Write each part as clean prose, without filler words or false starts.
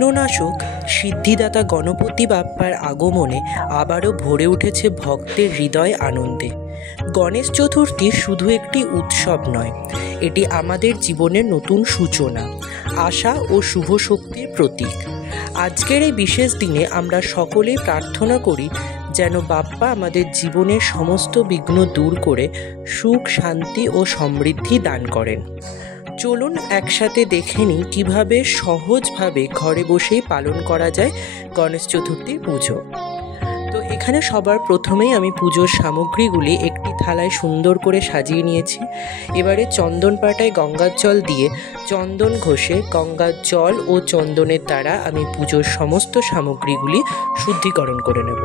বিঘ্ননাশক সিদ্ধিদাতা গণপতি বাপ্পার আগমনে আবারও ভরে উঠেছে ভক্তের হৃদয় আনন্দে। গণেশ চতুর্থী শুধু একটি উৎসব নয়, এটি আমাদের জীবনের নতুন সূচনা, আশা ও শুভ শক্তির প্রতীক। আজকের এই বিশেষ দিনে আমরা সকলেই প্রার্থনা করি যেন বাপ্পা আমাদের জীবনের সমস্ত বিঘ্ন দূর করে সুখ, শান্তি ও সমৃদ্ধি দান করেন। চলুন একসাথে দেখে নিই কীভাবে সহজভাবে ঘরে বসেই পালন করা যায় গণেশ চতুর্থীর পুজো। তো এখানে সবার প্রথমেই আমি পুজোর সামগ্রীগুলি একটি থালায় সুন্দর করে সাজিয়ে নিয়েছি। এবারে চন্দন পাটায় গঙ্গার জল দিয়ে চন্দন ঘষে গঙ্গার জল ও চন্দনের দ্বারা আমি পুজোর সমস্ত সামগ্রীগুলি শুদ্ধিকরণ করে নেব।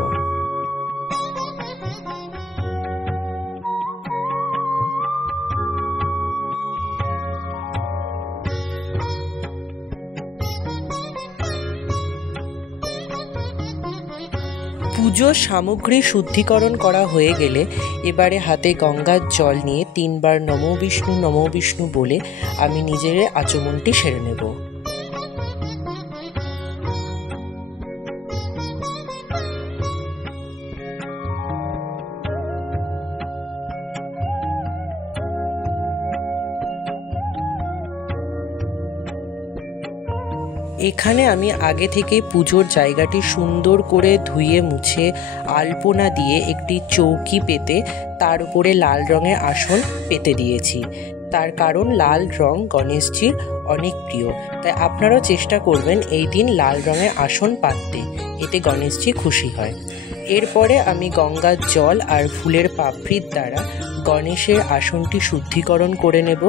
পুজোর সামগ্রী শুদ্ধিকরণ করা হয়ে গেলে এবারে হাতে গঙ্গার জল নিয়ে 3 বার নমো বিষ্ণু বলে আমি নিজের আচমনটি সেরে নেব। এখানে আমি আগে থেকে পুজোর জায়গাটি সুন্দর করে ধুয়ে মুছে আলপনা দিয়ে একটি চৌকি পেতে তার উপরে লাল রঙের আসন পেতে দিয়েছি। তার কারণ লাল রং গণেশজির অনেক প্রিয়, তাই আপনারাও চেষ্টা করবেন এই দিন লাল রঙের আসন পাততে, এতে গণেশজি খুশি হয়। এরপরে আমি গঙ্গার জল আর ফুলের পাপড়ির দ্বারা গণেশের আসনটি শুদ্ধিকরণ করে নেব।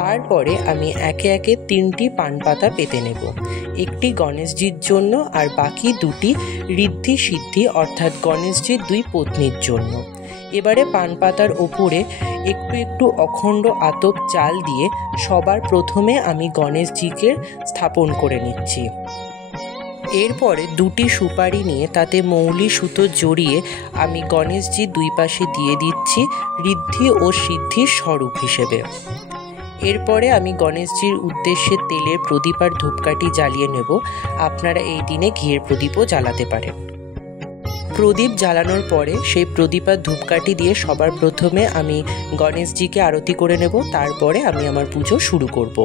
তারপরে আমি একে একে 3টি পান পাতা পেতে নেব, একটি গণেশজির জন্য আর বাকি 2টি ঋদ্ধি সিদ্ধি অর্থাৎ গণেশজির 2 পত্নীর জন্য। এবারে পান পাতার ওপরে একটু অখণ্ড আতপ চাল দিয়ে সবার প্রথমে আমি গণেশজিকে স্থাপন করে নিচ্ছি। এরপরে 2টি সুপারি নিয়ে তাতে মৌলি সুতো জড়িয়ে আমি গণেশজির 2 পাশে দিয়ে দিচ্ছি ঋদ্ধি ও সিদ্ধির স্বরূপ হিসেবে। এরপরে আমি গণেশজির উদ্দেশ্যে তেলের প্রদীপ আর ধূপকাঠি জ্বালিয়ে নেব। আপনারা এই দিনে ঘিয়ের প্রদীপও জ্বালাতে পারেন। প্রদীপ জ্বালানোর পরে সেই প্রদীপ আর ধূপকাঠি দিয়ে সবার প্রথমে আমি গণেশজিকে আরতি করে নেব, তারপরে আমি আমার পুজো শুরু করব।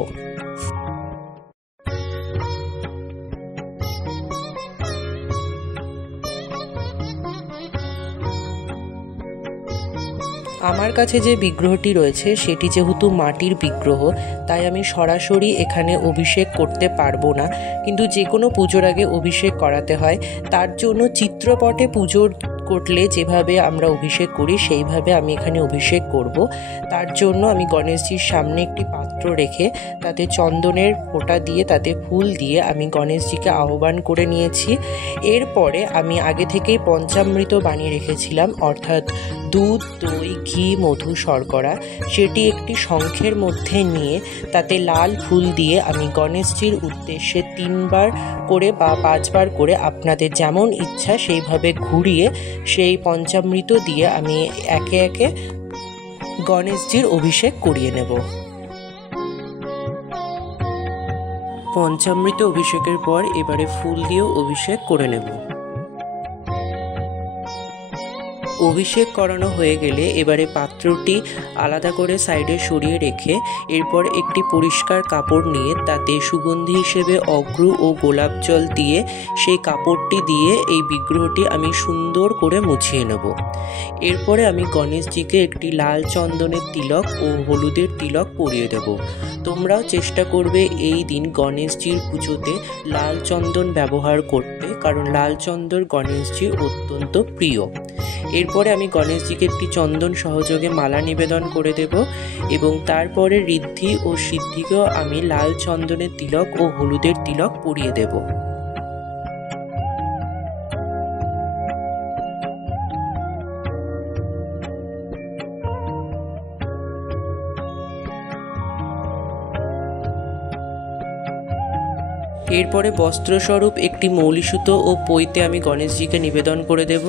আমার কাছে যে বিগ্রহটি রয়েছে সেটি যেহেতু মাটির বিগ্রহ, তাই আমি সরাসরি এখানে অভিষেক করতে পারবো না, কিন্তু যে কোনো পুজোর আগে অভিষেক করাতে হয়। তার জন্য চিত্রপটে পুজো করলে যেভাবে আমরা অভিষেক করি সেইভাবে আমি এখানে অভিষেক করব। তার জন্য আমি গণেশজির সামনে একটি পাত্র রেখে তাতে চন্দনের ফোঁটা দিয়ে তাতে ফুল দিয়ে আমি গণেশজিকে আহ্বান করে নিয়েছি। এরপরে আমি আগে থেকেই পঞ্চামৃত বানিয়ে রেখেছিলাম, অর্থাৎ দুধ, দই, ঘি, মধু, শর্করা, সেটি একটি শঙ্খের মধ্যে নিয়ে তাতে লাল ফুল দিয়ে আমি গণেশজির উদ্দেশ্যে 3 বার করে বা 5 বার করে আপনাদের যেমন ইচ্ছা সেইভাবে ঘুরিয়ে সেই পঞ্চামৃত দিয়ে আমি একে একে গণেশজির অভিষেক করিয়ে নেব। পঞ্চামৃত অভিষেকের পর এবারে ফুল দিয়েও অভিষেক করে নেব। অভিষেক করানো হয়ে গেলে এবারে পাত্রটি আলাদা করে সাইডে সরিয়ে রেখে এরপর একটি পরিষ্কার কাপড় নিয়ে তাতে সুগন্ধি হিসেবে অগ্রু ও গোলাপ জল দিয়ে সেই কাপড়টি দিয়ে এই বিগ্রহটি আমি সুন্দর করে মুছিয়ে নেব। এরপরে আমি গণেশজিকে একটি লাল চন্দনের তিলক ও হলুদের তিলক পরিয়ে দেব। তোমরাও চেষ্টা করবে এই দিন গণেশজির পুজোতে লাল চন্দন ব্যবহার করতে, কারণ লাল চন্দন গণেশজির অত্যন্ত প্রিয়। এরপরে আমি গণেশজিকে একটি চন্দন সহযোগে মালা নিবেদন করে দেব এবং তারপরে ঋদ্ধি ও সিদ্ধিকেও আমি লাল চন্দনের তিলক ও হলুদের তিলক পরিয়ে দেব। এরপরে বস্ত্রস্বরূপ একটি মৌলি সুতো ও পৈতে আমি গণেশজিকে নিবেদন করে দেব।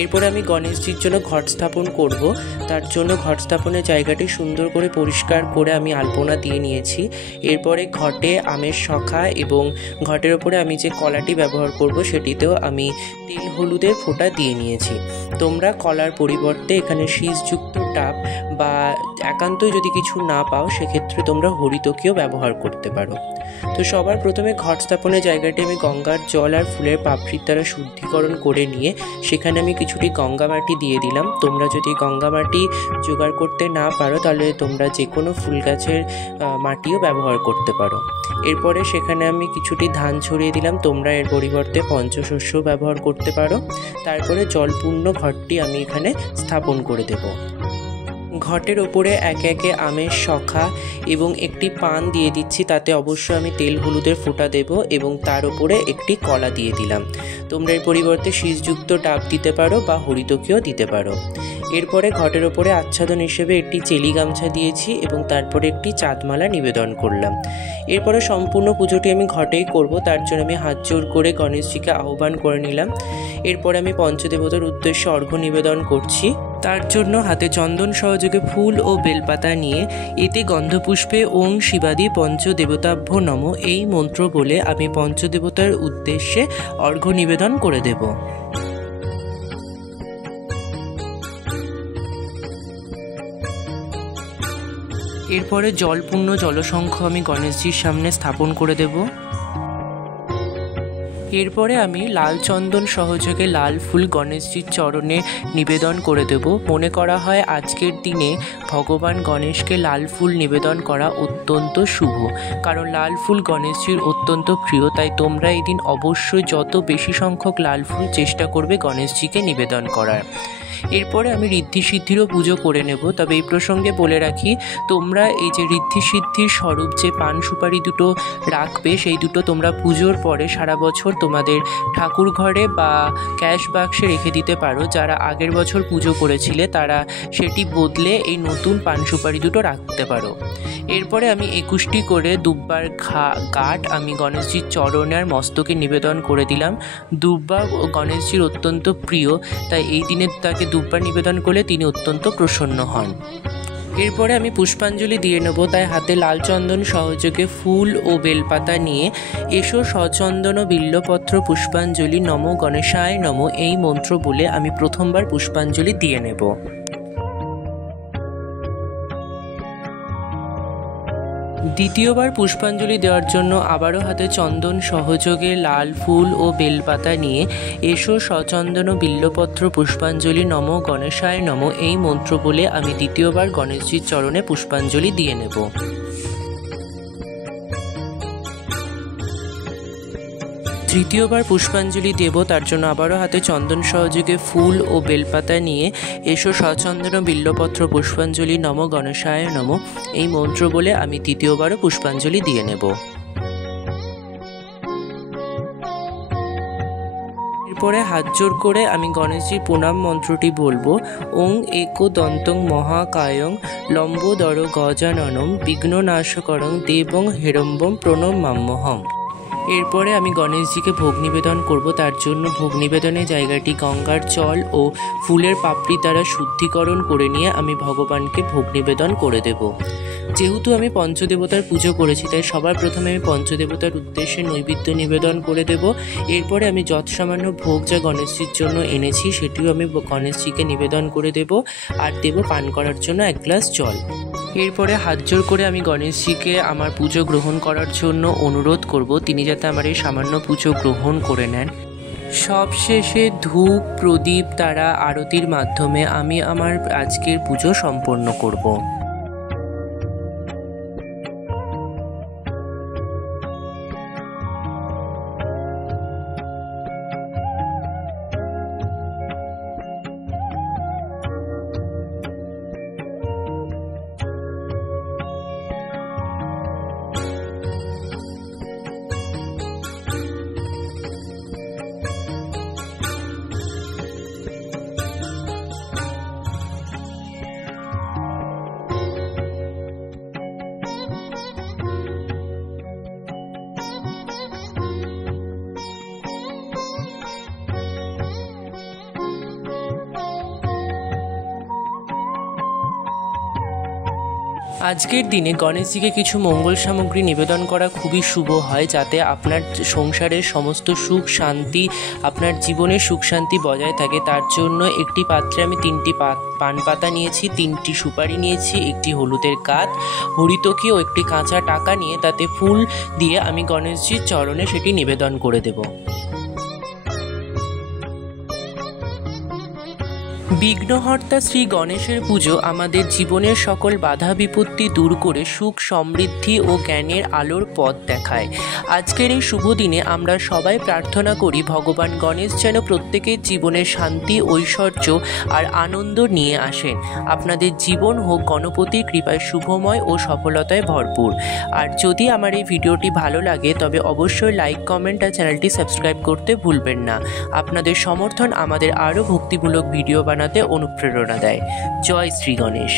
এরপরে আমি গণেশজির জন্য ঘট স্থাপন করব। তার জন্য ঘট স্থাপনের জায়গাটি সুন্দর করে পরিষ্কার করে আমি আলপনা দিয়ে নিয়েছি। এরপরে ঘটে আমের শখা এবং ঘটের ওপরে আমি যে কলাটি ব্যবহার করব সেটিতেও আমি তেল হলুদের ফোঁটা দিয়ে নিয়েছি। তোমরা কলার পরিবর্তে এখানে শীষযুক্ত ডাব বা একান্তই যদি কিছু না পাও সেক্ষেত্রে তোমরা হরিতকীও ব্যবহার করতে পারো। তো সবার প্রথমে ঘট স্থাপনের জায়গাটি আমি গঙ্গার জল আর ফুলের পাপড়ির দ্বারা শুদ্ধিকরণ করে নিয়ে সেখানে আমি কিছুটি গঙ্গা মাটি দিয়ে দিলাম। তোমরা যদি গঙ্গা মাটি জোগাড় করতে না পারো তাহলে তোমরা যে কোনো ফুল গাছের মাটিও ব্যবহার করতে পারো। এরপরে সেখানে আমি কিছুটি ধান ছড়িয়ে দিলাম, তোমরা এর পরিবর্তে পঞ্চশস্য ব্যবহার করতে পারো। তারপরে জলপূর্ণ ঘটটি আমি এখানে স্থাপন করে দেব। ঘটের ওপরে একে একে আমের শখা এবং একটি পান দিয়ে দিচ্ছি, তাতে অবশ্যই আমি তেল হলুদের ফোঁটা দেব এবং তার উপরে একটি কলা দিয়ে দিলাম। তোমরা এর পরিবর্তে শীষযুক্ত ডাব দিতে পারো বা হরিতকীও দিতে পারো। এরপরে ঘটের ওপরে আচ্ছাদন হিসেবে একটি চেলি গামছা দিয়েছি এবং তারপরে একটি চাঁদমালা নিবেদন করলাম। এরপরে সম্পূর্ণ পুজোটি আমি ঘটেই করব, তার জন্য আমি হাত জোর করে গণেশজিকে আহ্বান করে নিলাম। এরপরে আমি পঞ্চদেবতার উদ্দেশ্যে অর্ঘ্য নিবেদন করছি। তার জন্য হাতে চন্দন সহযোগে ফুল ও বেলপাতা নিয়ে এতে গন্ধপুষ্পে ওং শিবাদি পঞ্চদেবতাভ্যো নমঃ এই মন্ত্র বলে আমি পঞ্চদেবতার উদ্দেশ্যে অর্ঘ্য নিবেদন করে দেব। এরপরে জলপূর্ণ জলশঙ্খ আমি গণেশজির সামনে স্থাপন করে দেব। এরপরে আমি লাল চন্দন সহযোগে লাল ফুল গণেশজির চরণে নিবেদন করে দেব। মনে করা হয় আজকের দিনে ভগবান গণেশকে লাল ফুল নিবেদন করা অত্যন্ত শুভ, কারণ লাল ফুল গণেশজির অত্যন্ত প্রিয়। তাই তোমরা এই দিন অবশ্যই যত বেশি সংখ্যক লাল ফুল চেষ্টা করবে গণেশজিকে নিবেদন করার। এরপরে আমি ঋদ্ধি সিদ্ধিরও পুজো করে নেব। তবে এই প্রসঙ্গে বলে রাখি, তোমরা এই যে ঋদ্ধি সিদ্ধির স্বরূপ যে পান সুপারি দুটো রাখবে সেই দুটো তোমরা পুজোর পরে সারা বছর তোমাদের ঠাকুর ঘরে বা ক্যাশ বাক্সে রেখে দিতে পারো। যারা আগের বছর পুজো করেছিলে তারা সেটি বদলে এই নতুন পান সুপারি দুটো রাখতে পারো। এরপরে আমি 21টি করে দুব্বার কাঠ আমি গণেশজির চরণে আর মস্তকে নিবেদন করে দিলাম। দুব্বা গণেশজির অত্যন্ত প্রিয়, তাই এই দিনে তাকে দুব্বা নিবেদন করলে তিনি অত্যন্ত প্রসন্ন হন। এরপরে আমি পুষ্পাঞ্জলি দিয়ে নেব, তাই হাতে লাল চন্দন সহযোগে ফুল ও বেলপাতা নিয়ে এসো সচন্দন বিল্লপত্র পুষ্পাঞ্জলি নম গণেশায় নম এই মন্ত্র বলে আমি প্রথমবার পুষ্পাঞ্জলি দিয়ে নেব। দ্বিতীয়বার পুষ্পাঞ্জলি দেওয়ার জন্য আবারও হাতে চন্দন সহযোগে লাল ফুল ও বেলপাতা নিয়ে এসো সচন্দন বিল্লপত্র পুষ্পাঞ্জলি নম গণেশায় নম এই মন্ত্র বলে আমি দ্বিতীয়বার গণেশজির চরণে পুষ্পাঞ্জলি দিয়ে নেব। তৃতীয়বার পুষ্পাঞ্জলি দেব, তার জন্য আবারও হাতে চন্দন সহযোগে ফুল ও বেলপাতা নিয়ে এসো সচন্দন বিল্লপত্র পুষ্পাঞ্জলি নম গণেশায় নম এই মন্ত্র বলে আমি তৃতীয়বারও পুষ্পাঞ্জলি দিয়ে নেব। এরপরে হাত জোর করে আমি গণেশজির প্রণাম মন্ত্রটি বলবো। ওং একো দন্তং মহাকায়ং লম্বোদর গজাননম বিঘ্ননাশকরং দেবং হেরম্বম প্রণমাম্যহম। এরপরে আমি গণেশজিকে ভোগ নিবেদন করব। তার জন্য ভোগ নিবেদনের জায়গাটি গঙ্গার জল ও ফুলের পাপড়ি দ্বারা শুদ্ধিকরণ করে নিয়ে আমি ভগবানকে ভোগ নিবেদন করে দেব। যেহেতু আমি পঞ্চদেবতার পুজো করেছি তাই সবার প্রথমে আমি পঞ্চদেবতার উদ্দেশ্যে নৈবেদ্য নিবেদন করে দেব। এরপরে আমি যৎসামান্য ভোগ যা গণেশজির জন্য এনেছি সেটিও আমি গণেশজিকে নিবেদন করে দেব আর দেব পান করার জন্য 1 গ্লাস জল। এরপরে হাত জোর করে আমি গণেশজিকে আমার পুজো গ্রহণ করার জন্য অনুরোধ করব, তিনি যাতে আমার এই সামান্য পুজো গ্রহণ করে নেন। সবশেষে ধূপ প্রদীপ দ্বারা আরতির মাধ্যমে আমি আমার আজকের পুজো সম্পন্ন করব। আজকের দিনে গণেশজিকে কিছু মঙ্গল সামগ্রী নিবেদন করা খুবই শুভ হয়, যাতে আপনার সংসারের সমস্ত সুখ শান্তি, আপনার জীবনের সুখ শান্তি বজায় থাকে। তার জন্য একটি পাত্রে আমি 3টি পান পাতা নিয়েছি, 3টি সুপারি নিয়েছি, একটি হলুদের কাঠ, হরিতকি ও একটি কাঁচা টাকা নিয়ে তাতে ফুল দিয়ে আমি গণেশজির চরণে সেটি নিবেদন করে দেব। বিঘ্নহর্তা শ্রী গণেশের পুজো আমাদের জীবনের সকল বাধা বিপত্তি দূর করে সুখ সমৃদ্ধি ও জ্ঞানের আলোর পথ দেখায়। আজকের এই শুভ দিনে আমরা সবাই প্রার্থনা করি ভগবান গণেশ যেন প্রত্যেকের জীবনে শান্তি, ঐশ্বর্য আর আনন্দ নিয়ে আসেন। আপনাদের জীবন হোক গণপতির কৃপায় শুভময় ও সফলতায় ভরপুর। আর যদি আমার এই ভিডিওটি ভালো লাগে তবে অবশ্যই লাইক, কমেন্ট আর চ্যানেলটি সাবস্ক্রাইব করতে ভুলবেন না। আপনাদের সমর্থন আমাদের আরও ভক্তিমূলক ভিডিও বানাতে অনুপ্রেরণা দেয়। জয় শ্রী গণেশ।